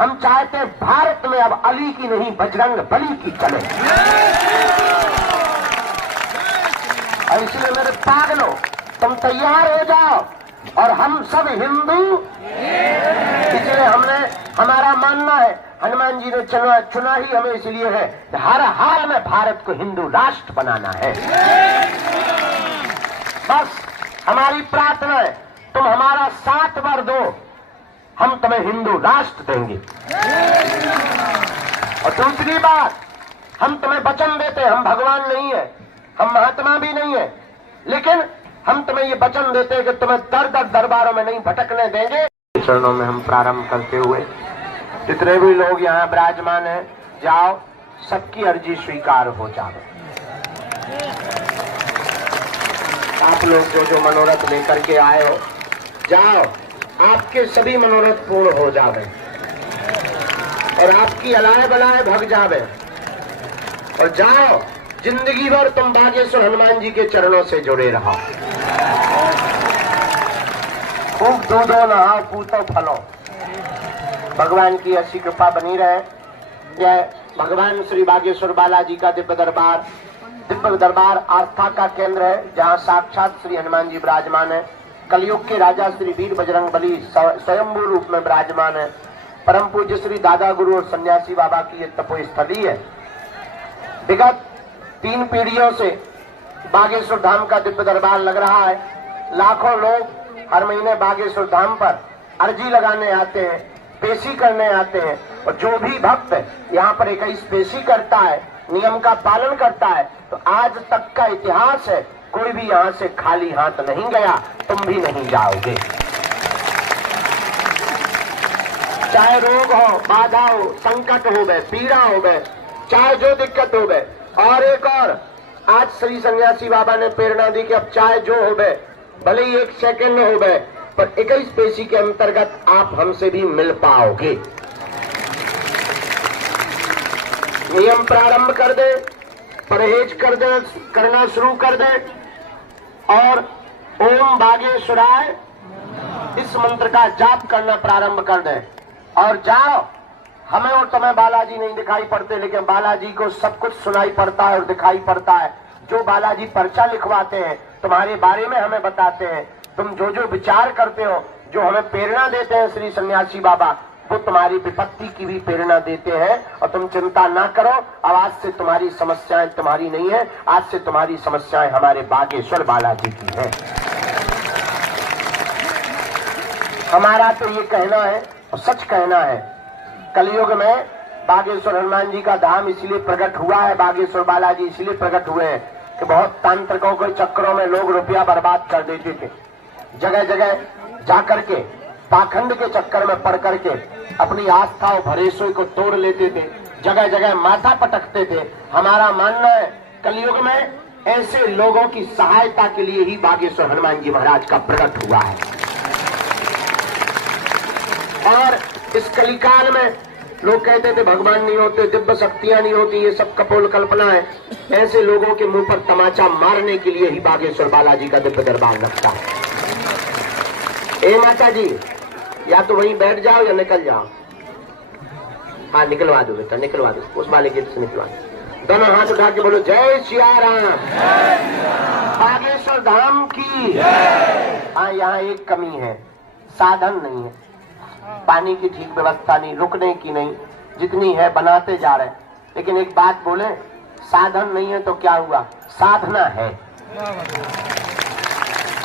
हम चाहते हैं भारत में अब अली की नहीं बजरंग बली की चले। और इसलिए मेरे पागलों, तुम तैयार हो जाओ और हम सब हिंदू। इसलिए हमारा मानना है, हनुमान जी ने चुना ही हमें इसलिए है कि हर हाल में भारत को हिंदू राष्ट्र बनाना है। बस हमारी प्रार्थना है, तुम हमारा साथ वर दो, हम तुम्हें हिंदू राष्ट्र देंगे। और दूसरी बात, हम तुम्हें वचन देते हैं, हम भगवान नहीं है, हम महात्मा भी नहीं है, लेकिन हम तुम्हें ये वचन देते हैं कि तुम्हें दर दर दरबारों में नहीं भटकने देंगे। चरणों में हम प्रारंभ करते हुए जितने भी लोग यहाँ विराजमान हैं, जाओ, सबकी अर्जी स्वीकार हो जाए। आप लोग जो मनोरथ लेकर के आए हो, जाओ, आपके सभी मनोरथ पूर्ण हो जावे और आपकी अलाय बलाय भग जावे। और जाओ, जिंदगी भर तुम बागेश्वर हनुमान जी के चरणों से जुड़े रहो। खूब दूधो नहाओ, पूतो फलो। भगवान की ऐसी कृपा बनी रहे। यह भगवान श्री बागेश्वर बालाजी का दिव्य दरबार आस्था का केंद्र है, जहाँ साक्षात श्री हनुमान जी विराजमान है। कलयुग के राजा श्री वीर बजरंग बली स्वयंभू रूप में विराजमान है। परम पूज्य श्री दादा गुरु और सन्यासी बाबा की यह तपोस्थली है। विगत 3 पीढ़ियों से बागेश्वर धाम का दिव्य दरबार लग रहा है। लाखों लोग हर महीने बागेश्वर धाम पर अर्जी लगाने आते हैं, पेशी करने आते हैं। और जो भी भक्त यहाँ पर 21 पेशी करता है, नियम का पालन करता है, तो आज तक का इतिहास है, कोई भी यहाँ से खाली हाथ नहीं गया। तुम भी नहीं जाओगे। चाहे रोग हो, बाधा हो, संकट हो गए, पीड़ा हो गए, चाहे जो दिक्कत हो गए। और एक और, आज श्री सन्यासी बाबा ने प्रेरणा दी कि अब चाहे जो हो गए, भले ही 1 सेकंड हो गए, पर 21 पेशी के अंतर्गत आप हमसे भी मिल पाओगे। नियम प्रारंभ कर दे, परहेज करना शुरू कर दे और ओम बागेश्वराय इस मंत्र का जाप करना प्रारंभ कर दे। और जाओ, हमें और तुम्हें बालाजी नहीं दिखाई पड़ते, लेकिन बालाजी को सब कुछ सुनाई पड़ता है और दिखाई पड़ता है। जो बालाजी पर्चा लिखवाते हैं, तुम्हारे बारे में हमें बताते हैं, तुम जो विचार करते हो, जो हमें प्रेरणा देते हैं श्री सन्यासी बाबा, वो तुम्हारी विपत्ति की भी प्रेरणा देते हैं। और तुम चिंता ना करो, अब आज से तुम्हारी समस्याएं तुम्हारी नहीं है, आज से तुम्हारी समस्याएं हमारे बागेश्वर बालाजी की है। हमारा तो ये कहना है और सच कहना है, कलयुग में बागेश्वर हनुमान जी का धाम इसलिए प्रकट हुआ है, बागेश्वर बालाजी इसलिए प्रकट हुए हैं कि बहुत तांत्रिकों के चक्करों में लोग रुपया बर्बाद कर देते थे। जगह जगह जाकर के पाखंड के चक्कर में पड़ करके अपनी आस्था और भरोसे को तोड़ लेते थे, जगह जगह माथा पटकते थे। हमारा मानना है, कलयुग में ऐसे लोगों की सहायता के लिए ही बागेश्वर हनुमान जी महाराज का प्रकट हुआ है। और इस कलिकाल में लोग कहते थे भगवान नहीं होते, दिव्य शक्तियां नहीं होती, ये सब कपोल कल्पना है। ऐसे लोगों के मुंह पर तमाचा मारने के लिए ही बागेश्वर बालाजी का दिव्य दरबार रखता है। ए माता जी, या तो वहीं बैठ जाओ या निकल जाओ। हाँ, निकलवा दो बेटा, निकलवा दो, उस वाले गेट से निकलवा दो। दोनों हाथ उठा के बोलो जय सिया राम, बागेश्वर धाम की। हाँ, यहाँ एक कमी है, साधन नहीं है, पानी की ठीक व्यवस्था नहीं, रुकने की नहीं, जितनी है बनाते जा रहे। लेकिन एक बात बोले, साधन नहीं है तो क्या हुआ, साधना है,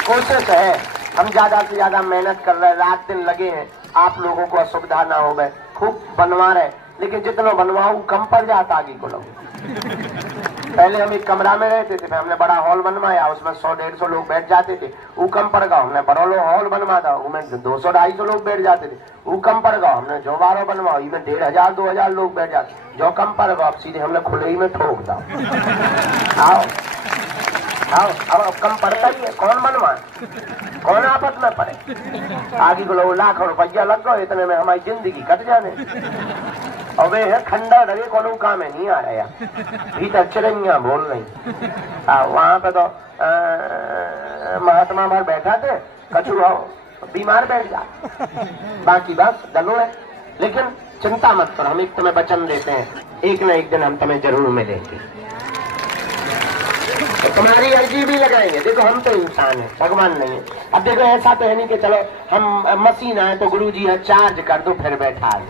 कोशिश है। हम ज्यादा से ज्यादा मेहनत कर रहे हैं, रात दिन लगे हैं, आप लोगों को असुविधा ना हो, खूब बनवा रहे, लेकिन जितना बनवाऊ कम पड़ जाता आगे को लोग। पहले हम एक कमरा में रहते थे, हमने बड़ा हॉल बनवाया, उसमें 100-150 लोग बैठ जाते थे। वो कम पड़ गया, हमने बड़ा हॉल बनवा था, उसमें 200-250 लोग बैठ जाते थे। वो कम पड़ गया, हमने जो 12 बनवाओ, इसमें 1500-2000 लोग बैठ जाते। जो कम पड़ गया, अब सीधे हमने खुले ही में ठोक दो। आओ आओ, अब कम पड़ता ही है, कौन बनवाए, कौन आपस में पड़े। आगे को लोग लाखों रुपया लग गए, इतने में हमारी जिंदगी कट जाने। और वे है खंडा डरे को काम है नहीं आ रहा यार, भीतर चिड़िया बोल रही। वहां पे तो महात्मा भर बैठा थे, कछु बीमार बैठ जा, बाकी बस डलो है। लेकिन चिंता मत करो, हम एक तुम्हें वचन देते हैं, एक न एक दिन हम तुम्हें जरूर मिलेंगे, तो तुम्हारी अर्जी भी लगाएंगे। देखो हम तो इंसान है, भगवान नहीं है। अब देखो ऐसा तो है नहीं कि चलो हम मशीन आए तो गुरुजी है चार्ज कर दो फिर बैठा है,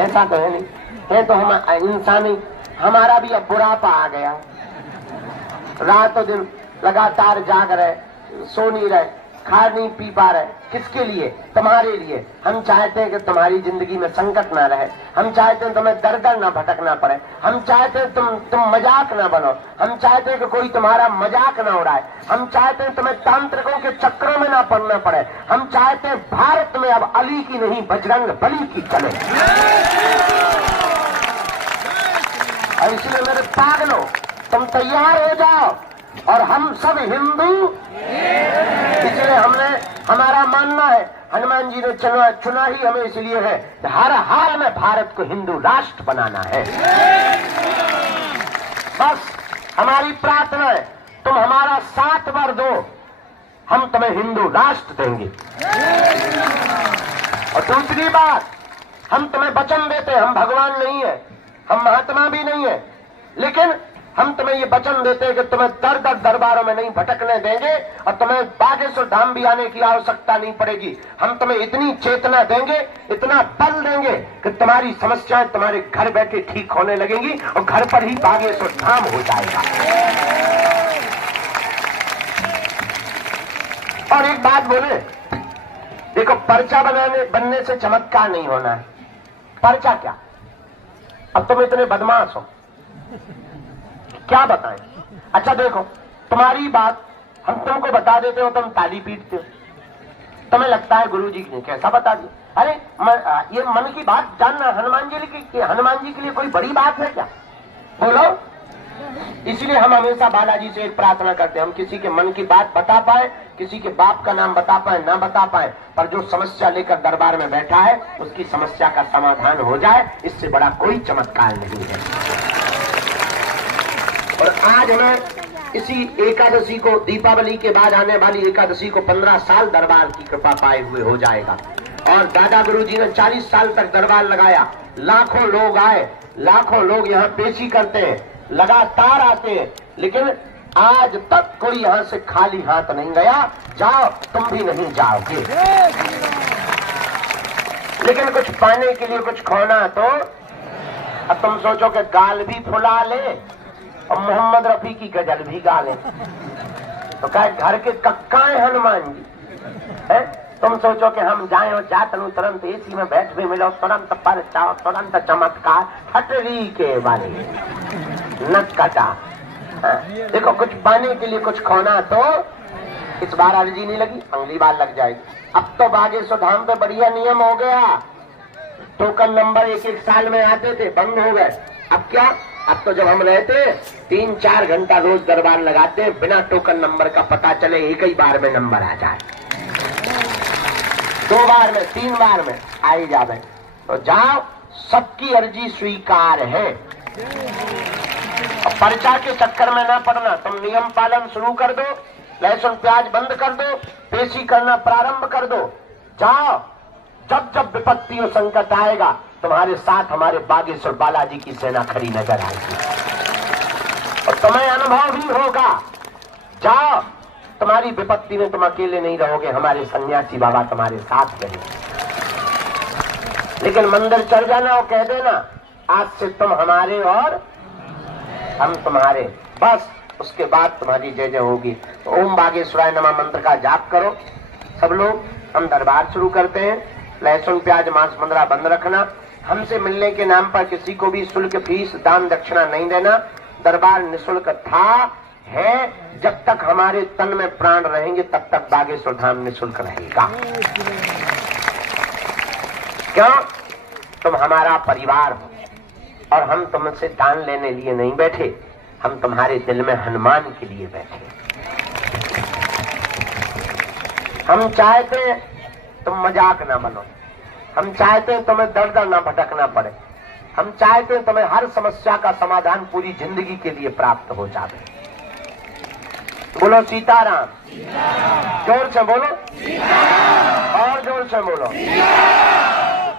ऐसा तो है नहीं है। तो हम इंसान ही, हमारा भी अब बुढ़ापा आ गया, रातों दिन लगातार जाग रहे, सो नहीं रहे, खा नहीं पी पा रहे, किसके लिए? तुम्हारे लिए। हम चाहते हैं कि तुम्हारी जिंदगी में संकट ना रहे, हम चाहते हैं तुम्हें दर दर ना भटकना पड़े, हम चाहते हैं तुम मजाक ना बनो, हम चाहते हैं कि कोई तुम्हारा मजाक ना उड़ाए, हम चाहते हैं तुम्हें तांत्रिकों के चक्रों में ना पड़ना पड़े, हम चाहते हैं भारत में अब अली की नहीं बजरंग बली की चले। और इसलिए मेरे पागलों, तुम तैयार हो जाओ, और हम सब हिंदू, इसलिए हमने, हमारा मानना है, हनुमान जी ने चुना ही हमें इसलिए है कि हर हाल में भारत को हिंदू राष्ट्र बनाना है। बस हमारी प्रार्थना है, तुम हमारा साथ वर दो, हम तुम्हें हिंदू राष्ट्र देंगे। और दूसरी बात, हम तुम्हें वचन देते हैं, हम भगवान नहीं है, हम महात्मा भी नहीं है, लेकिन हम तुम्हें ये वचन देते हैं कि तुम्हें दर दर दरबारों में नहीं भटकने देंगे, और तुम्हें बागेश्वर धाम भी आने की आवश्यकता नहीं पड़ेगी। हम तुम्हें इतनी चेतना देंगे, इतना बल देंगे कि तुम्हारी समस्याएं तुम्हारे घर बैठे ठीक होने लगेंगी, और घर पर ही बागेश्वर धाम हो जाएगा। और एक बात बोले, देखो पर्चा बनने से चमत्कार नहीं होना है। पर्चा क्या? अब तुम इतने बदमाश हो, क्या बताएं? अच्छा देखो, तुम्हारी बात हम तुमको बता देते हो, तुम ताली पीटते हो, तुम्हें लगता है गुरुजी ने कैसा बता दिया। अरे ये मन की बात जानना हनुमान जी के लिए कोई बड़ी बात है क्या? बोलो। इसलिए हम हमेशा बालाजी से एक प्रार्थना करते हैं, हम किसी के मन की बात बता पाए, किसी के बाप का नाम बता पाए ना बता पाए, पर जो समस्या लेकर दरबार में बैठा है उसकी समस्या का समाधान हो जाए, इससे बड़ा कोई चमत्कार नहीं है। और आज हमें इसी एकादशी को, दीपावली के बाद आने वाली एकादशी को 15 साल दरबार की कृपा पाए हुए हो जाएगा। और दादा गुरुजी ने 40 साल तक दरबार लगाया, लाखों लोग आए, लाखों लोग यहाँ पेशी करते हैं, लगातार आते हैं, लेकिन आज तक कोई यहाँ से खाली हाथ नहीं गया। जाओ, तुम भी नहीं जाओगे, लेकिन कुछ पाने के लिए कुछ खोना तो। अब तुम सोचो कि गाल भी फुला ले और मोहम्मद रफी की गजल भी गा ले, तो क्या घर के कक्काएं हनुमान जी है? तुम सोचो कि हम जाए और जातनु तुरंत एसी में बैठ भी मिलो, तुरंत परचाओ, तुरंत चमत्कार, हटरी के वाले न कटा। देखो कुछ पाने के लिए कुछ खोना तो। इस बार अर्जी नहीं लगी, अगली बार लग जाएगी। अब तो बागेश्वर धाम पे बढ़िया नियम हो गया, टोकन नंबर एक साल में आते थे, बंद हो गए। अब क्या, अब तो जब हम रहते 3-4 घंटा रोज दरबार लगाते हैं, बिना टोकन नंबर का पता चले एक ही बार में नंबर आ जाए, 2 बार में 3 बार में आ ही जावे। तो जाओ, सबकी अर्जी स्वीकार है। और पर्चा के चक्कर में ना पड़ना, तुम नियम पालन शुरू कर दो, लहसुन प्याज बंद कर दो, पेशी करना प्रारंभ कर दो। जाओ, जब जब विपत्ति और संकट आएगा, तुम्हारे साथ हमारे बागेश्वर बालाजी की सेना खड़ी नजर आएगी, और तुम्हें अनुभव भी होगा। जाओ, तुम्हारी विपत्ति में तुम अकेले नहीं रहोगे, हमारे सन्यासी बाबा तुम्हारे साथ रहेंगे। लेकिन मंदिर चल जाना और कह देना आज से तुम हमारे और हम तुम्हारे, बस उसके बाद तुम्हारी जय जय होगी। तो ओम बागेश्वराय नमः मंत्र का जाप करो सब लोग। हम दरबार शुरू करते हैं। लहसुन प्याज मांस मंदरा बंद रखना। हमसे मिलने के नाम पर किसी को भी शुल्क फीस दान दक्षिणा नहीं देना। दरबार निःशुल्क था, है, जब तक हमारे तन में प्राण रहेंगे तब तक बागेश्वर धाम निःशुल्क रहेगा। क्यों? तुम हमारा परिवार हो, और हम तुमसे दान लेने लिए नहीं बैठे, हम तुम्हारे दिल में हनुमान के लिए बैठे। हम चाहते तुम मजाक ना बनो, हम चाहते तुम्हें दर दर ना भटकना पड़े, हम चाहते तुम्हें हर समस्या का समाधान पूरी जिंदगी के लिए प्राप्त हो जाए। बोलो सीताराम, जोर से बोलो, और जोर से बोलो।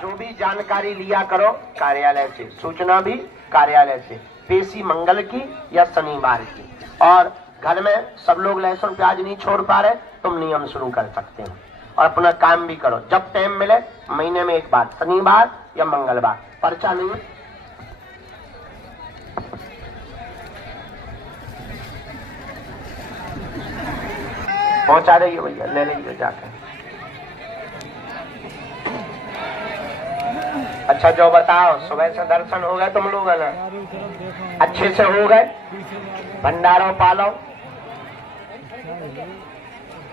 जो भी जानकारी लिया करो कार्यालय से, सूचना भी कार्यालय से, पेशी मंगल की या शनिवार की। और घर में सब लोग लहसुन प्याज नहीं छोड़ पा रहे, तुम नियम शुरू कर सकते हो और अपना काम भी करो। जब टाइम मिले महीने में एक बार, शनिवार या मंगलवार, पर्चा नहीं है। पहुंचा रही है भैया, ले लीजिए जाकर। अच्छा जो बताओ, सुबह से दर्शन हो गए तुम लोग ना? अच्छे से हो गए? भंडारों पालो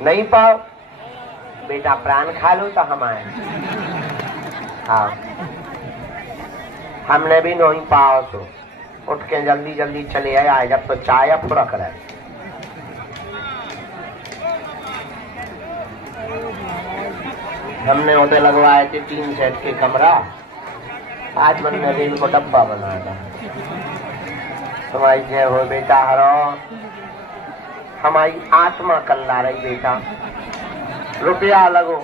नहीं पाओ बेटा, प्राण खा लो तो हम आए। हाँ हमने भी नहीं पाओ तो उठ के जल्दी जल्दी चले आए, जब तो चाय पूरा करे। हमने होते लगवाए थे 3 सेट के कमरा, आज मैंने दिन को डब्बा बनाया था। तुम्हारी जय हो बेटा, हरो हमारी आत्मा कल्ला रही बेटा। रुपया लगो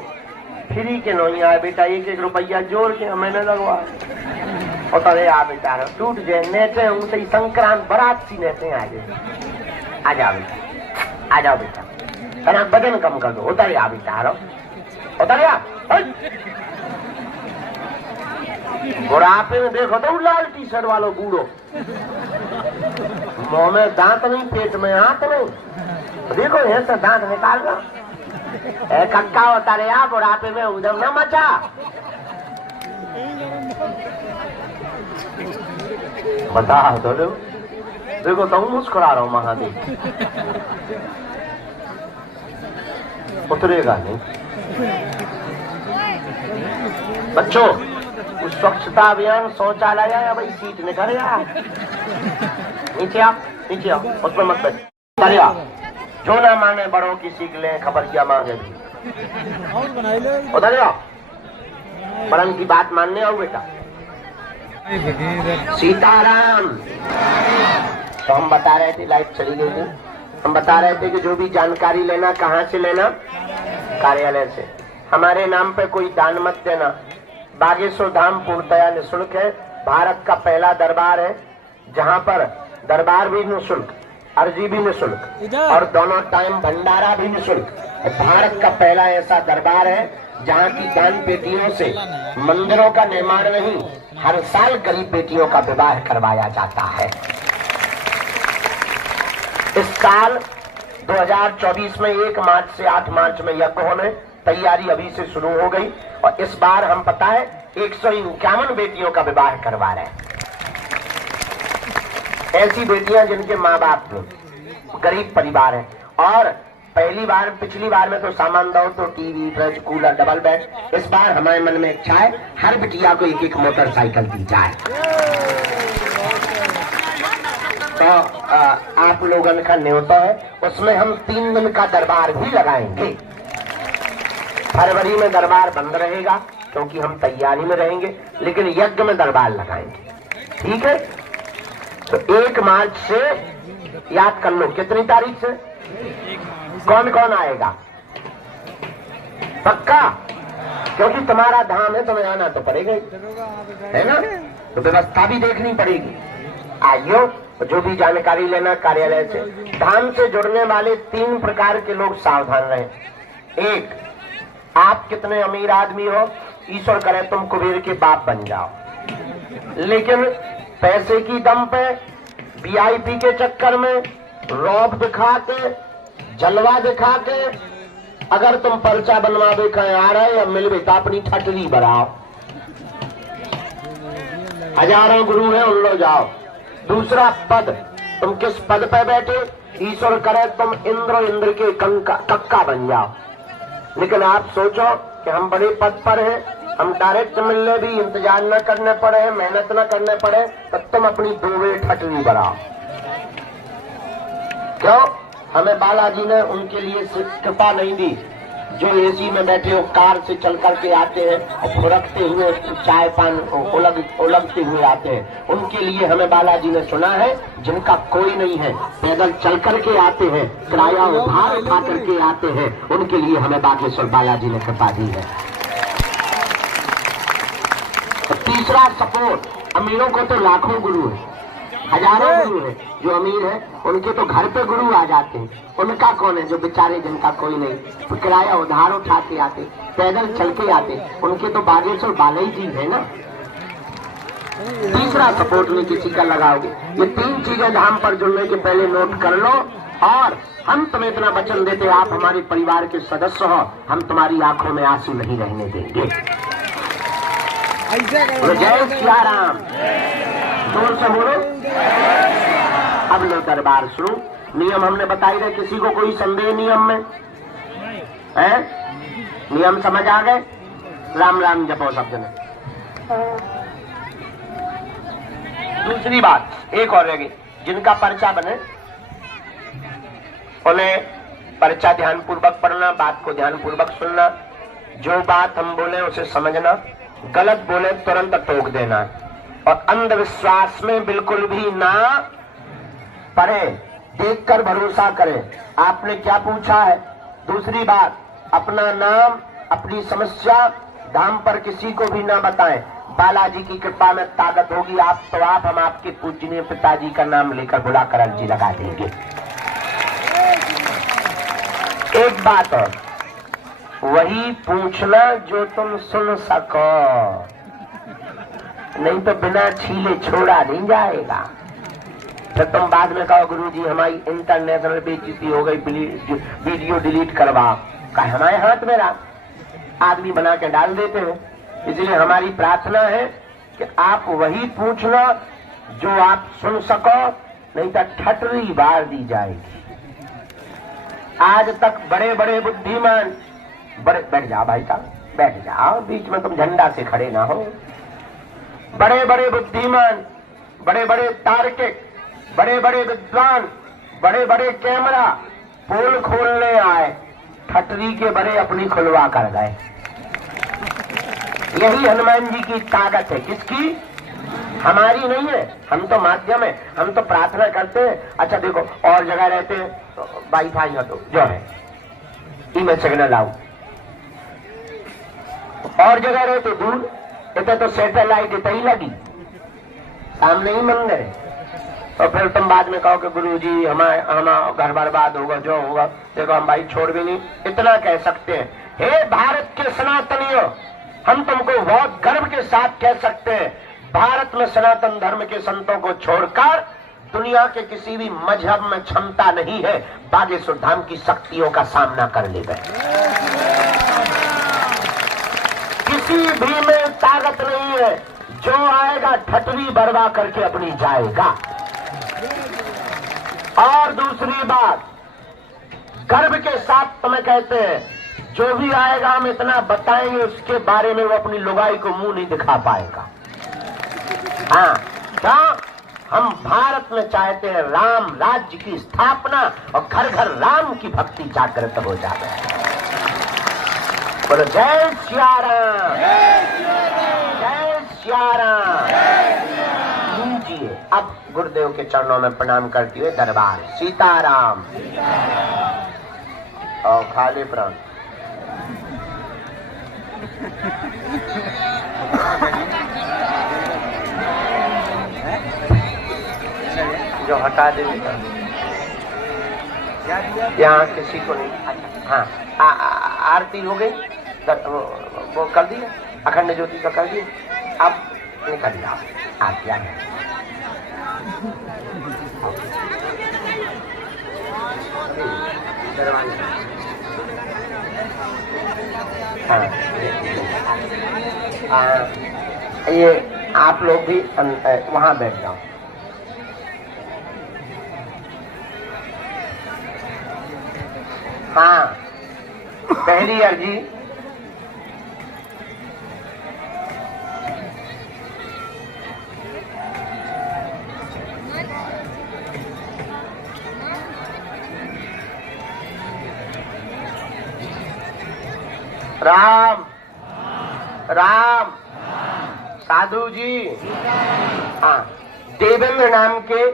फ्री के नहीं आए बेटा, 1-1 रुपया जोड़ के मैंने लगवाया। और तरे आ बेटा टूट जाए नेचे उनसे संक्रांत बरात सी नेचे आ जाए। आ जाओ बेटा, आ जाओ बेटा, तना वजन कम कर दो। उतर आ बेटा, हरो उतर आ। बुढ़ापे में देखो तो लाल टी-शर्ट वालों बूढ़ो, मुंह में दांत नहीं, पेट में हाथ नहीं, देखो ऐसे दांत निकाल रहा। कक्का होता रे आप बुढ़ापे में उधम न मचा। बता तो लो, देखो तो मुस्कुरा रहा हूं महादेव, उतरेगा नहीं। बच्चों उस स्वच्छता अभियान शौचालय है भाई, सीट निकल यार, नीचे आओ, नीचे आओ, उस पर मत बैठो। जो ना माने बड़ों की सीख ले, खबर क्या मांगे भी। उधर आओ, बड़न की बात मानने आओ बेटा। सीताराम। तो हम बता रहे थे, लाइट चली गई थी, हम बता रहे थे कि जो भी जानकारी लेना कहाँ से लेना, कार्यालय से। हमारे नाम पे कोई दान मत देना। बागेश्वर धाम पूर्णतया निःशुल्क है, भारत का पहला दरबार है जहाँ पर दरबार भी निःशुल्क, अर्जी भी निःशुल्क और दोनों टाइम भंडारा भी निःशुल्क। भारत का पहला ऐसा दरबार है जहाँ की दान पेटियों से मंदिरों का निर्माण नहीं, हर साल गरीब बेटियों का विवाह करवाया जाता है। इस साल 2024 में 1 मार्च से 8 मार्च में यज्ञ होने, तैयारी अभी से शुरू हो गई और इस बार हम पता है 151 बेटियों का विवाह करवा रहे हैं। ऐसी बेटियां जिनके माँ बाप गरीब परिवार है। और पिछली बार में तो सामान दो तो TV, fridge, cooler, double bed. इस बार हमारे मन में इच्छा है हर बिटिया को 1-1 मोटरसाइकिल दी जाए। तो आप लोगों का न्योता है, उसमें हम 3 दिन का दरबार भी लगाएंगे। फरवरी में दरबार बंद रहेगा क्योंकि हम तैयारी में रहेंगे, लेकिन यज्ञ में दरबार लगाएंगे, ठीक है। तो 1 मार्च से याद कर लो, कितनी तारीख से कौन कौन आएगा, पक्का? क्योंकि तुम्हारा धाम है, तुम्हें आना तो पड़ेगा है ना, तो व्यवस्था भी देखनी पड़ेगी। आइयो, जो भी जानकारी लेना कार्यालय से। धाम से जुड़ने वाले 3 प्रकार के लोग सावधान रहें। 1, आप कितने अमीर आदमी हो, ईश्वर करे तुम कुबेर के बाप बन जाओ, लेकिन पैसे की दम पे वीआईपी के चक्कर में रौब दिखा के, जलवा दिखा के अगर तुम पर्चा बनवावे कहीं आ रहे या मिलवे तो अपनी ठटरी बढ़ाओ। हजारों गुरु हैं, उन लो जाओ। दूसरा पद, तुम किस पद पे बैठे, ईश्वर करे तुम इंद्र के कक्का बन जाओ, लेकिन आप सोचो कि हम बड़े पद पर हैं, हम डायरेक्ट मिलने भी इंतजार न करने पड़े, मेहनत न करने पड़े, तब तुम अपनी 2 वे ठटरी बढ़ाओ। क्यों? हमें बालाजी ने उनके लिए कृपा नहीं दी जो एसी में बैठे हो, कार से चल करके आते हैं और फुरकते हुए चाय पान उलगते हुए आते हैं। उनके लिए हमें बालाजी ने सुना है, जिनका कोई नहीं है, पैदल चल करके आते हैं, किराया उधार उठा करके आते हैं, उनके लिए हमें बागेश्वर बालाजी ने कृपा दी है। तीसरा सपोर्ट, अमीरों को तो लाखों गुरु है, हजारों गुरु है। जो अमीर है उनके तो घर पे गुरु आ जाते हैं, उनका कौन है? जो बेचारे जिनका कोई नहीं, किराया उधार उठा के आते, पैदल चल के आते, उनके तो बागेश्वर बाला जी है ना। तीसरा सपोर्ट नहीं किसी का लगाओगे। ये 3 चीजें धाम पर जुड़ने के पहले नोट कर लो। और हम तुम्हें इतना वचन देते, आप हमारे परिवार के सदस्य हो, हम तुम्हारी आंखों में आंसू नहीं रहने देंगे। जय सिया राम, जोर से बोलो। अब लो दरबार सुनो। नियम हमने बताई रहे, किसी को कोई संदेह नियम में है? नियम समझ आ गए? राम राम जपो सब जने। दूसरी बात एक और रहेगी, जिनका पर्चा बने उन्हें पर्चा ध्यान पूर्वक पढ़ना, बात को ध्यान पूर्वक सुनना, जो बात हम बोले उसे समझना, गलत बोले तुरंत टोक देना, और अंधविश्वास में बिल्कुल भी ना पड़े, देखकर भरोसा करें। आपने क्या पूछा है? दूसरी बात, अपना नाम, अपनी समस्या धाम पर किसी को भी ना बताएं। बालाजी की कृपा में ताकत होगी आप तो आप, हम आपके पूजनीय पिताजी का नाम लेकर बुलाकर अर्जी लगा देंगे। एक बात और, वही पूछना जो तुम सुन सको, नहीं तो बिना छीले छोड़ा नहीं जाएगा। फिर तुम बाद में कहो गुरुजी हमारी इंटरनेशनल बेइज्जती हो गई, वीडियो डिलीट करवा। कहा हमारे हाथ में रहा, आदमी बना के डाल देते हैं। इसलिए हमारी प्रार्थना है कि आप वही पूछना जो आप सुन सको, नहीं तो ठटरी बार दी जाएगी। आज तक बड़े बड़े बुद्धिमान, बड़े, बैठ जाओ भाई साहब, बैठ जाओ, बीच में तुम झंडा से खड़े ना हो। बड़े बड़े बुद्धिमान, बड़े बड़े तार्किक, बड़े बड़े विद्वान, बड़े बड़े कैमरा पोल खोलने आए, ठटरी के बड़े अपनी खुलवा कर गए। यही हनुमान जी की ताकत है। किसकी? हमारी नहीं है, हम तो माध्यम है, हम तो प्रार्थना करते हैं। अच्छा देखो, और जगह रहते हैं तो वाईफाई हटो जो है इमें सिग्नल आओ, और जगह रहते दूर, इतने तो सैटेलाइट इतना ही लगी, सामने ही मंदिर है। और फिर तुम बाद में कहो कि गुरुजी हमारा घर बर्बाद होगा, जो होगा। देखो हम भाई छोड़ भी नहीं, इतना कह सकते हैं, हे भारत के सनातनियों, हम तुमको बहुत गर्व के साथ कह सकते हैं, भारत में सनातन धर्म के संतों को छोड़कर दुनिया के किसी भी मजहब में क्षमता नहीं है बागेश्वर धाम की शक्तियों का सामना कर ले गए। किसी भी में ताकत नहीं है, जो आएगा ठटरी बर्बा करके अपनी जाएगा। और दूसरी बात, गर्व के साथ तुम्हें कहते हैं, जो भी आएगा हम इतना बताएंगे उसके बारे में वो अपनी लुगाई को मुंह नहीं दिखा पाएगा। हाँ, क्या हम भारत में चाहते हैं राम राज्य की स्थापना और घर घर राम की भक्ति जागृत हो जाए। बोलो जय सिया राम, जय सिया राम। लीजिए अब गुरुदेव के चरणों में प्रणाम करते हुए दरबार सीताराम और खाली प्राण। जो हटा दे यहाँ किसी को नहीं। अच्छा हाँ, आरती हो गई, वो कर दिया, अखंड ज्योति का कर दिया, अब निकल दिया आप क्या है। ये आप लोग भी वहां बैठ जाओ। हाँ, पहली अर्जी राम राम साधु जी। हाँ, देवेंद्र नाम के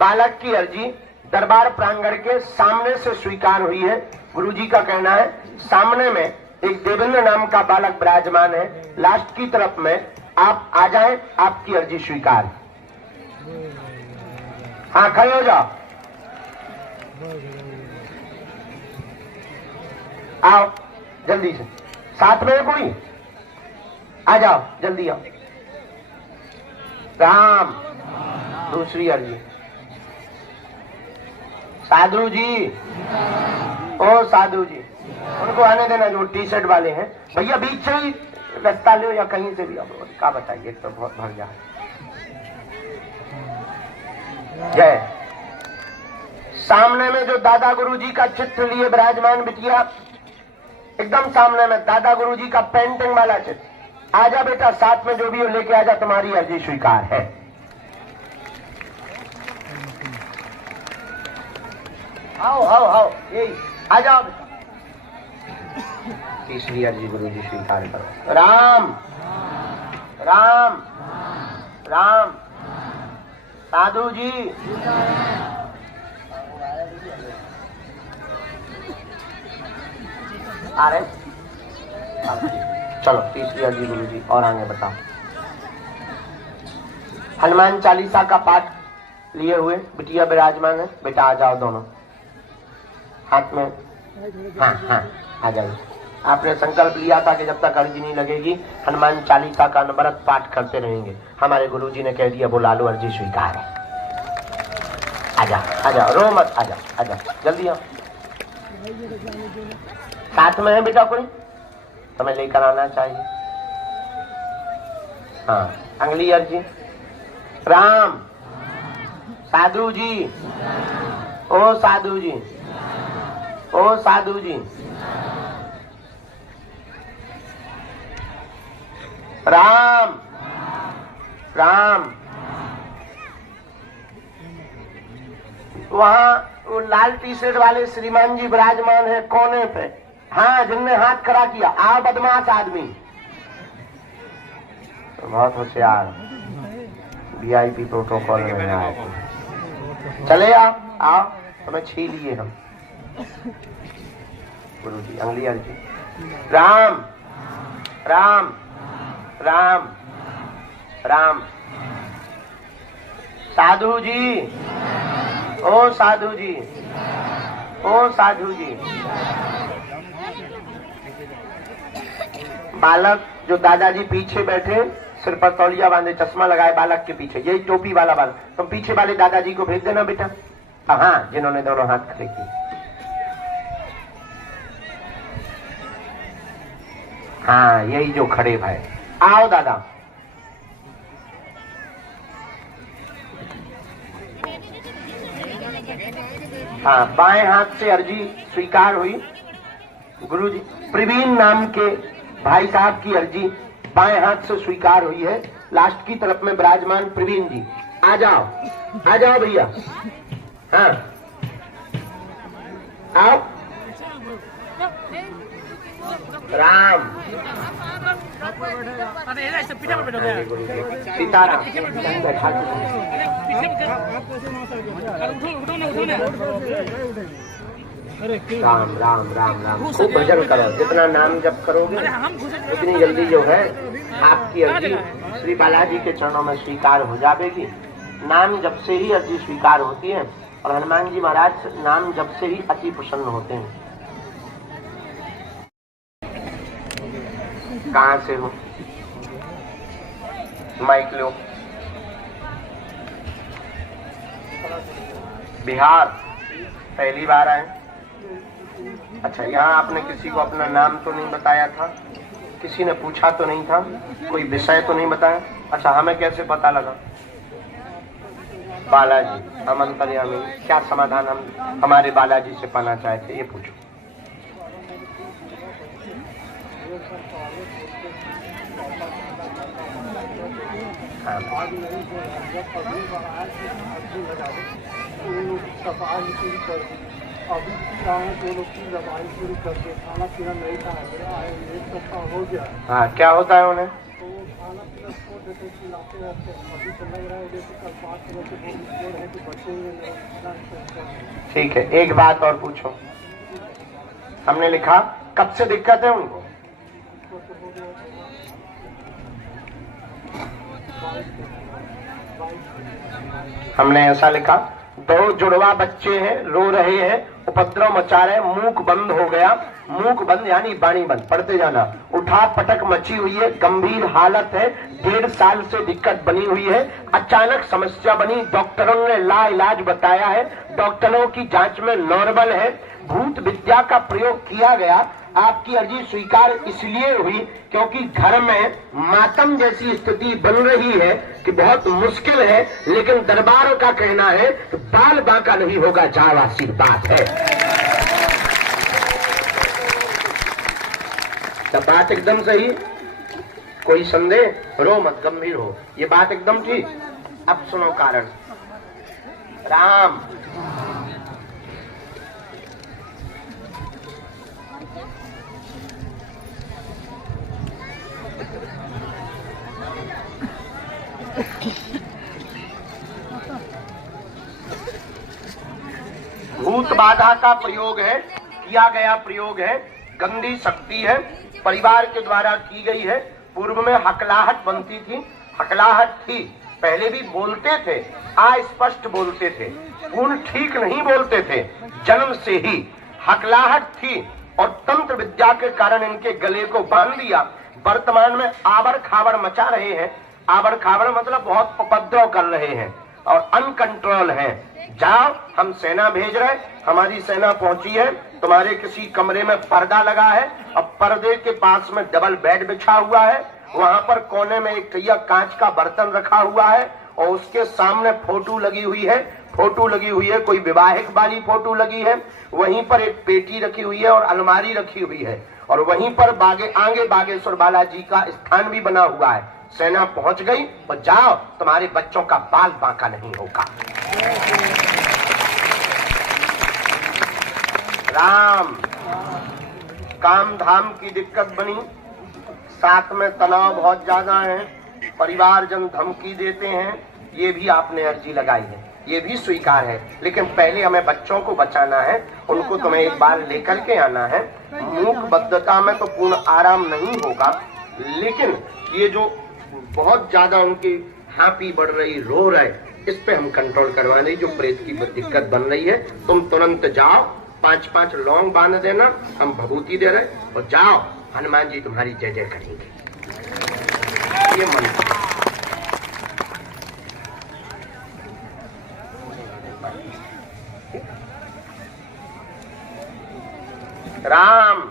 बालक की अर्जी दरबार प्रांगण के सामने से स्वीकार हुई है। गुरुजी का कहना है सामने में एक देवेंद्र नाम का बालक विराजमान है, लास्ट की तरफ में आप आ जाएं, आपकी अर्जी स्वीकार। हाँ, खड़े हो जाओ, आओ जल्दी से। साथ में है कोई? आ जाओ, जल्दी आओ। राम, दूसरी अर्जी। साधु जी, ओ साधु जी, उनको आने देना जो टी शर्ट वाले हैं। भैया बीच से ही रास्ता लो या कहीं से भी, अब क्या बताइए, तो बहुत भर जाए। जय। सामने में जो दादा गुरुजी का चित्र लिए विराजमान बिटिया, एकदम सामने में दादा गुरुजी का पेंटिंग वाला चित्र। आजा बेटा, साथ में जो भी हो लेके आजा, तुम्हारी अर्जी स्वीकार है। आओ आओ आओ, यही आ जाओ। तीसरी अर्जी गुरुजी स्वीकार करो। राम राम राम, साधु जी, आ रहे? चलो तीसरी अर्जी गुरुजी, और आगे बताओ। हनुमान चालीसा का पाठ लिए हुए बिटिया विराजमान है। बेटा आ जाओ दोनों, हाथ में। हाँ हाँ, आ जाइए। आपने संकल्प लिया था कि जब तक अर्जी नहीं लगेगी हनुमान चालीसा का अनवरत पाठ करते रहेंगे। हमारे गुरुजी ने कह दिया, बुला लो, अर्जी स्वीकार है। आ जाओ, रो मत, आ जाओ, जल्दी आओ। साथ में है बेटा कोई? तुम्हें लेकर आना चाहिए। हाँ, अगली अर्जी। राम, साधु जी, ओ साधु जी, ओ साधु जी, राम राम। वहां वो लाल टी शर्ट वाले श्रीमान जी विराजमान है कोने पे। हाँ, जिनने हाथ खड़ा किया, आओ बदमाश आदमी। तो बहुत होशियार, वीआईपी प्रोटोकॉल में आए। चले आओ, तुम्हें छीन लिए हम। गुरु जी, अगली अर्जी। राम राम राम राम, साधु जी, ओ साधु जी, ओ साधु जी। बालक जो दादाजी पीछे बैठे, सिर पर तौलिया बांधे, चश्मा लगाए, बालक के पीछे, यही टोपी वाला बालक, तुम पीछे वाले दादाजी को भेज देना बेटा। हाँ, जिन्होंने दोनों हाथ खड़े किए। हाँ, यही जो खड़े भाई, आओ दादा। हाँ, बाएं हाथ से अर्जी स्वीकार हुई। गुरुजी, प्रवीण नाम के भाई साहब की अर्जी बाएं हाथ से स्वीकार हुई है। लास्ट की तरफ में विराजमान प्रवीण जी, आ जाओ भैया। हाँ, आओ। राम, सीताराम, राम राम राम राम। खूब भजन करो, जितना नाम जप करोगे उतनी जल्दी जो है आपकी अर्जी श्री बालाजी के चरणों में स्वीकार हो जाएगी। नाम जप से ही अर्जी स्वीकार होती है, और हनुमान जी महाराज नाम जप से ही अति प्रसन्न होते हैं। कहाँ से हो? माइक लो। बिहार, पहली बार आए? अच्छा, यहाँ आपने किसी को अपना नाम तो नहीं बताया था, किसी ने पूछा तो नहीं था, कोई विषय तो नहीं बताया? अच्छा, हमें कैसे पता लगा? बालाजी, हम अंतर्यामी, क्या समाधान हम हमारे बालाजी से पाना चाहते, ये पूछो। अभी जो लोग की दवाई शुरू करके खाना पीना नहीं खाया, एक सप्ताह हो गया। हाँ, क्या होता है उन्हें? तो खाना पीना छोड़ देते, खिलाते रहते। अभी तो लग रहा है जैसे कल 5 बजे बोल है कि बच्चे। ठीक है, एक बात और पूछो। हमने लिखा, कब से दिक्कत है उनको? हमने ऐसा लिखा, 2 जुड़वा बच्चे हैं, रो रहे हैं, उपद्रव मचा रहे, मूक बंद हो गया। मूक बंद यानी बाणी बंद, पढ़ते जाना। उठा पटक मची हुई है, गंभीर हालत है, 1.5 साल से दिक्कत बनी हुई है, अचानक समस्या बनी, डॉक्टरों ने ला इलाज बताया है, डॉक्टरों की जांच में नॉर्मल है, भूत विद्या का प्रयोग किया गया। आपकी अर्जी स्वीकार इसलिए हुई क्योंकि घर में मातम जैसी स्थिति बन रही है कि बहुत मुश्किल है, लेकिन दरबार का कहना है कि बाल बांका नहीं होगा, जाओ आशीर्वाद है। तब बात एकदम सही, कोई संदेह? रो मत, गंभीर हो, ये बात एकदम ठीक। अब सुनो कारण। राम भूत बाधा का प्रयोग है, किया गया प्रयोग है, गंदी शक्ति है, परिवार के द्वारा की गई है। पूर्व में हकलाहट बनती थी, हकलाहट थी, पहले भी बोलते थे, अस्पष्ट बोलते थे, पूर्ण ठीक नहीं बोलते थे, जन्म से ही हकलाहट थी और तंत्र विद्या के कारण इनके गले को बांध दिया। वर्तमान में आवर खावर मचा रहे हैं, आवर खावर मतलब बहुत उपद्रव कर रहे हैं और अनकंट्रोल है। जाओ, हम सेना भेज रहे, हमारी सेना पहुंची है, तुम्हारे किसी कमरे में पर्दा लगा है और पर्दे के पास में डबल बेड बिछा हुआ है, वहां पर कोने में एक कहिया कांच का बर्तन रखा हुआ है और उसके सामने फोटो लगी हुई है, फोटो लगी हुई है, कोई विवाहिक वाली फोटो लगी है, वहीं पर एक पेटी रखी हुई है और अलमारी रखी हुई है और वहीं पर आगे बागेश्वर बालाजी का स्थान भी बना हुआ है। सेना पहुंच गई और जाओ, तुम्हारे बच्चों का बाल बांका नहीं होगा। राम, काम धाम की दिक्कत बनी, साथ में तनाव बहुत ज्यादा है, परिवारजन धमकी देते हैं, ये भी आपने अर्जी लगाई है, ये भी स्वीकार है, लेकिन पहले हमें बच्चों को बचाना है, उनको तुम्हें एक बार लेकर के आना है। मूक बद्धता में तो पूर्ण आराम नहीं होगा, लेकिन ये जो बहुत ज्यादा उनकी हापी बढ़ रही, रो रहे, इस पे हम कंट्रोल करवा रहे, जो प्रेत की दिक्कत बन रही है। तुम तुरंत जाओ, 5-5 लौंग बांध देना, हम भभूति दे रहे, और जाओ, हनुमान जी तुम्हारी जय जय करेंगे। ये मंत्र राम,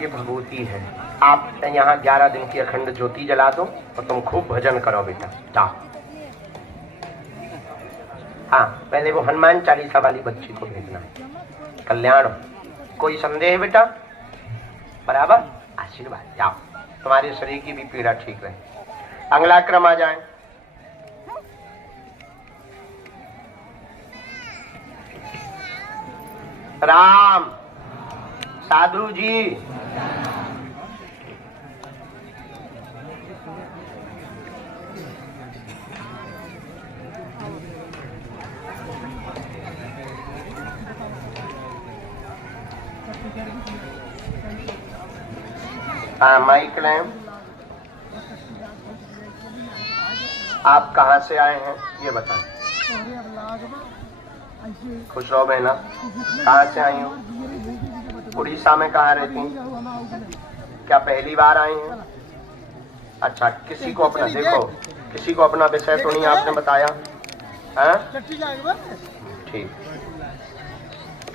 ये भगवती है। आप यहाँ 11 दिन की अखंड ज्योति जला दो और तुम खूब भजन करो बेटा, जाओ। हाँ, पहले वो हनुमान चालीसा वाली बच्ची को भेजना है, कल्याण। कोई संदेह बेटा? बराबर, आशीर्वाद। जाओ, तुम्हारे शरीर की भी पीड़ा ठीक रहे। अगला क्रम आ जाए। राम, साधु जी, माइक लें। आप कहाँ से आए हैं ये बताएं। खुश रहो बहना। कहाँ से आई हो? उड़ीसा में कहाँ रहती? क्या पहली बार आई हैं? अच्छा, किसी को अपना देखो, किसी को अपना विषय तो नहीं आपने बताया? ठीक,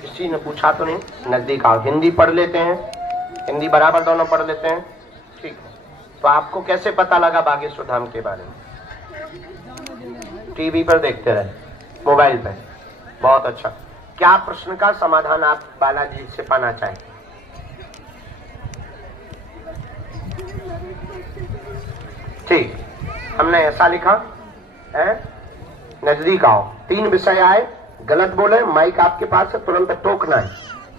किसी ने पूछा तो नहीं? नजदीक आओ, हिंदी पढ़ लेते हैं, हिंदी बराबर दोनों पढ़ लेते हैं, ठीक। तो आपको कैसे पता लगा बागेश्वर धाम के बारे में? टीवी पर देखते रहे, मोबाइल पे, बहुत अच्छा। क्या प्रश्न का समाधान आप बालाजी से पाना चाहें? ठीक, हमने ऐसा लिखा है, नजदीक आओ। 3 विषय आए, गलत बोले, माइक आपके पास है, तुरंत टोकना है।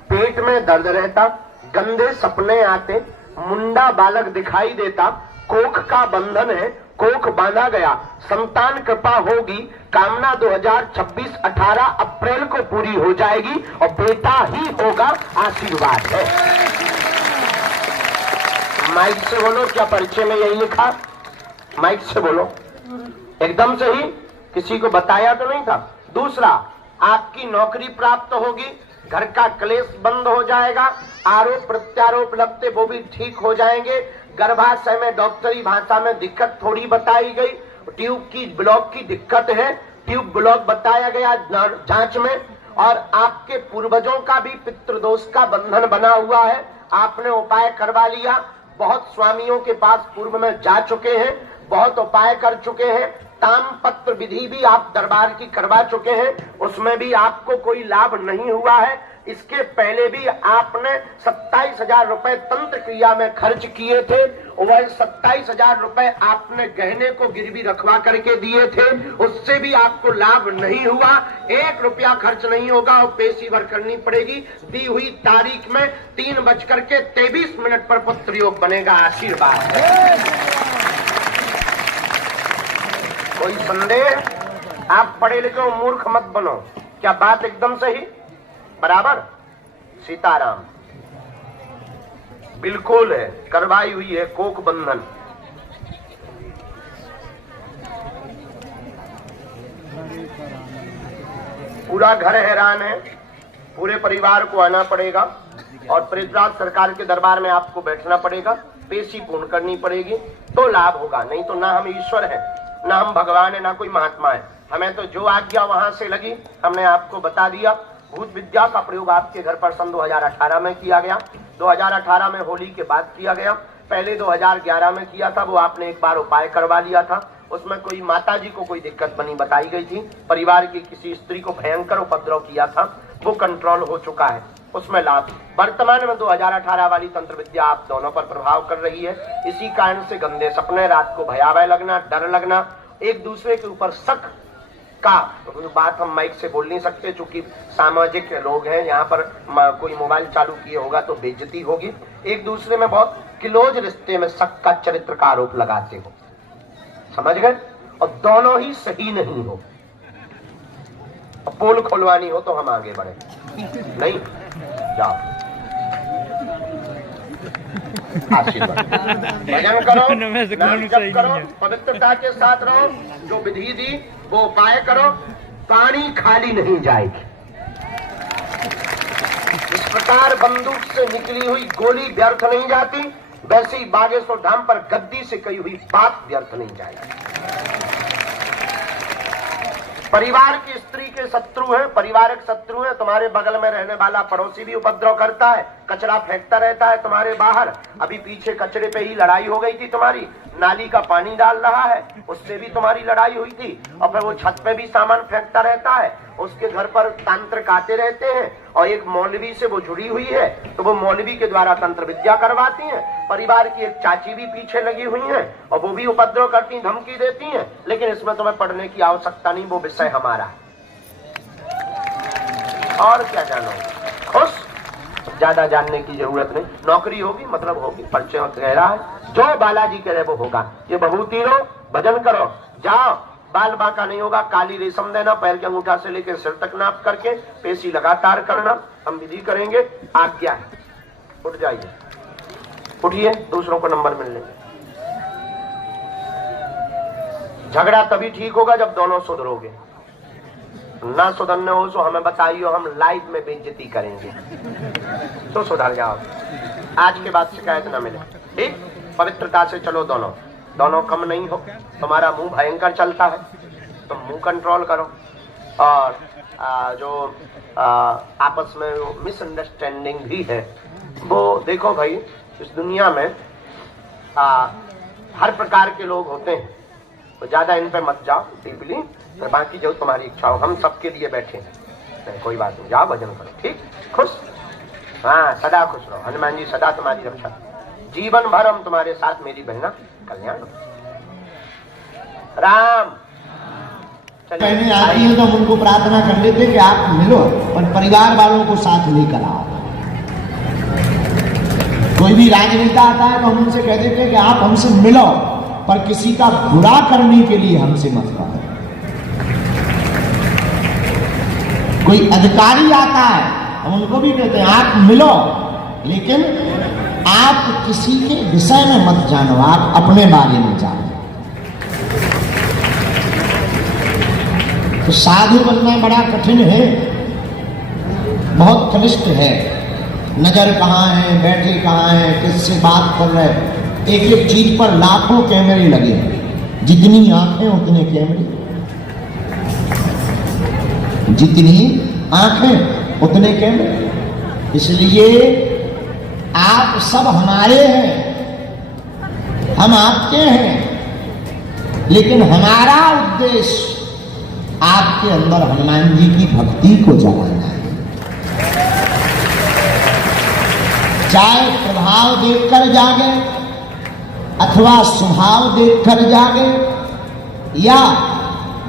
पेट में दर्द रहता, गंदे सपने आते, मुंडा बालक दिखाई देता, कोख का बंधन है, कोख बांधा गया, संतान कृपा होगी, कामना 2026 18 अप्रैल को पूरी हो जाएगी और बेटा ही होगा, आशीर्वाद है। माइक से बोलो, क्या परिचय में यही लिखा? माइक से बोलो, एकदम सही, किसी को बताया तो नहीं था। दूसरा, आपकी नौकरी प्राप्त होगी, घर का क्लेश बंद हो जाएगा, आरोप प्रत्यारोप लगते वो भी ठीक हो जाएंगे। गर्भाशय में डॉक्टरी भाषा में दिक्कत थोड़ी बताई गई, ट्यूब की ब्लॉक की दिक्कत है, ट्यूब ब्लॉक बताया गया जांच में। और आपके पूर्वजों का भी पितृदोष का बंधन बना हुआ है, आपने उपाय करवा लिया। बहुत स्वामियों के पास पूर्व में जा चुके हैं, बहुत उपाय कर चुके हैं, तामपत्र विधि भी आप दरबार की करवा चुके हैं, उसमें भी आपको कोई लाभ नहीं हुआ है। इसके पहले भी आपने 27,000 रुपए तंत्र क्रिया में खर्च किए थे, वह 27,000 रुपए आपने गहने को गिरवी रखवा करके दिए थे, उससे भी आपको लाभ नहीं हुआ। 1 रुपया खर्च नहीं होगा और पेशी भर करनी पड़ेगी। दी हुई तारीख में 3:23 पर पत्र योग बनेगा। आशीर्वाद है। कोई संदेह? आप पढ़े लिखे हो, मूर्ख मत बनो। क्या बात एकदम सही? बराबर? सीताराम बिल्कुल है, करवाई हुई है कोक बंधन। पूरा घर हैरान है, पूरे परिवार को आना पड़ेगा और पृथ्वीराज सरकार के दरबार में आपको बैठना पड़ेगा, पेशी पूर्ण करनी पड़ेगी, तो लाभ होगा। नहीं तो ना हम ईश्वर हैं, ना हम भगवान है, ना कोई महात्मा है। हमें तो जो आज्ञा वहां से लगी हमने आपको बता दिया। भूत विद्या का प्रयोग आपके घर पर सन 2018 में किया गया, 2018 में होली के बाद किया गया, पहले 2011 में किया था, वो आपने एक बार उपाय करवा लिया था। उसमें कोई माताजी को कोई दिक्कत बनी बताई गई थी, परिवार की किसी स्त्री को भयंकर उपद्रव किया था, वो कंट्रोल हो चुका है, उसमें लाभ। वर्तमान में 2018 वाली तंत्र विद्या आप दोनों पर प्रभाव कर रही है। इसी कारण से गंदे सपने, रात को भयावह लगना, डर लगना, एक दूसरे के ऊपर शक का तो बात हम माइक से बोल नहीं सकते, चूंकि सामाजिक लोग हैं, यहाँ पर कोई मोबाइल चालू किए होगा तो बेइज्जती होगी। एक दूसरे में बहुत क्लोज रिश्ते में शक का चरित्र का आरोप लगाते हो, समझ गए? और दोनों ही सही नहीं हो। पोल खोलवानी हो तो हम आगे बढ़े, नहीं जाओ। आशीर्वाद, भजन करो, नाम जप करो, पवित्रता के साथ रहो, जो विधि दी वो उपाय करो, पानी खाली नहीं जाएगी। इस प्रकार बंदूक से निकली हुई गोली व्यर्थ नहीं जाती, वैसे ही बागेश्वर धाम पर गद्दी से कही हुई बात व्यर्थ नहीं जाएगी। परिवार की स्त्री के शत्रु हैं, पारिवारिक शत्रु हैं, तुम्हारे बगल में रहने वाला पड़ोसी भी उपद्रव करता है, कचरा फेंकता रहता है तुम्हारे बाहर। अभी पीछे कचरे पे ही लड़ाई हो गई थी तुम्हारी, नाली का पानी डाल रहा है, उससे भी तुम्हारी लड़ाई हुई थी। और फिर वो छत पे भी सामान फेंकता रहता है, उसके घर पर तांत्रिक आते रहते हैं, और एक मौलवी से वो जुड़ी हुई है, तो वो मौलवी के द्वारा तंत्र विद्या करवाती हैं। परिवार की एक चाची भी पीछे लगी हुई हैं और वो भी उपद्रव करती, धमकी देती हैं। लेकिन इसमें तुम्हें पढ़ने की आवश्यकता नहीं, वो विषय हमारा है। और क्या जानो, खुश, ज्यादा जानने की जरूरत नहीं। नौकरी होगी मतलब होगी, परिचय कह रहा है, जो बालाजी कह रहे वो होगा। ये बभूति लो, भजन करो, जाओ। बाल बांका नहीं होगा, काली रेशम देना, पैर के अंगूठा से लेकर सिर तक नाप करके पेशी लगातार करना, हम विधि करेंगे। आज्ञा है, उठ जाइए, उठिए, दूसरों को नंबर मिल लेंगे। झगड़ा तभी ठीक होगा जब दोनों सुधरोगे, ना सुधरने हो तो हमें बताइए, हम लाइव में बेइज्जती करेंगे, तो सुधर जाओ। आज के बाद शिकायत ना मिले, ठीक? पवित्रता से चलो, दोनों कम नहीं हो। तुम्हारा मुंह भयंकर चलता है, तुम मुंह कंट्रोल करो। और जो आपस में मिसअंडरस्टैंडिंग भी है वो देखो भाई, इस दुनिया में हर प्रकार के लोग होते हैं, तो ज्यादा इन पे मत जाओ डीपली। तो बाकी जो तुम्हारी इच्छा हो, हम सबके लिए बैठे हैं, कोई बात नहीं, जाओ भजन करो, ठीक? खुश, हाँ, सदा खुश रहो। हनुमान जी सदा तुम्हारी रक्षा, जीवन भर हम तुम्हारे साथ, मेरी बहना, कल्याण राम। कहने आती है तो हम उनको प्रार्थना कर लेते कि आप मिलो और परिवार वालों को साथ लेकर आओ। कोई भी राजनेता आता है तो हम उनसे कह देते हैं कि आप हमसे मिलो, पर किसी का बुरा करने के लिए हमसे मत करो। कोई अधिकारी आता है हम उनको भी कहते हैं आप मिलो, लेकिन आप किसी के विषय में मत जानो, आप अपने बारे में जानो। तो साधु बनना बड़ा कठिन है, बहुत कनिष्ठ है। नजर कहाँ है, बैठे कहाँ है, किससे बात कर रहे, एक एक चीज पर लाखों कैमरे लगे, जितनी आंखें उतने कैमरे, जितनी आंखें उतने कैमरे। इसलिए आप सब हमारे हैं, हम आपके हैं, लेकिन हमारा उद्देश्य आपके अंदर हनुमान जी की भक्ति को जगाना है। चाहे प्रभाव देखकर जागे अथवा स्वभाव देखकर जागे या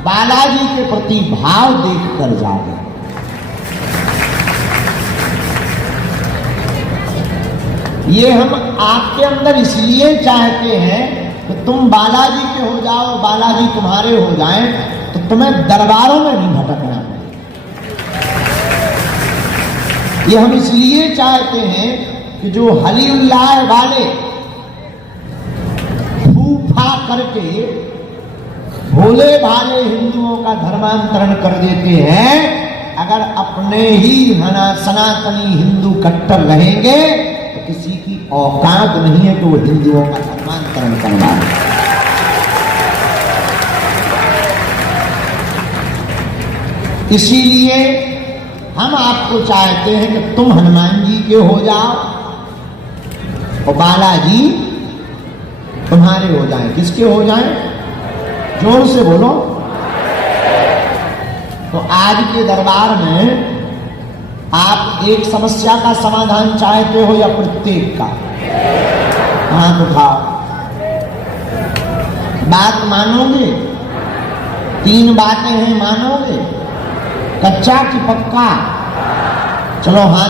बालाजी के प्रति भाव देखकर जागे, ये हम आपके अंदर इसलिए चाहते हैं कि तुम बालाजी के हो जाओ, बालाजी तुम्हारे हो जाएं, तो तुम्हें दरबारों में नहीं भटकना पड़े। ये हम इसलिए चाहते हैं कि जो हली उल्लाह वाले फूफा करके भोले भाले हिंदुओं का धर्मांतरण कर देते हैं, अगर अपने ही सनातनी हिंदू कट्टर रहेंगे तो किसी की औकात नहीं है कि वो हिंदुओं का धर्मांतरण करवाए। इसीलिए हम आपको चाहते हैं कि तुम हनुमान जी के हो जाओ और बालाजी तुम्हारे हो जाएं। किसके हो जाएं? जोर से बोलो। तो आज के दरबार में आप एक समस्या का समाधान चाहते हो या प्रत्येक का? हाथ उठाओ। बात मानोगे? 3 बातें हैं, मानोगे? कच्चा कि पक्का? चलो हाथ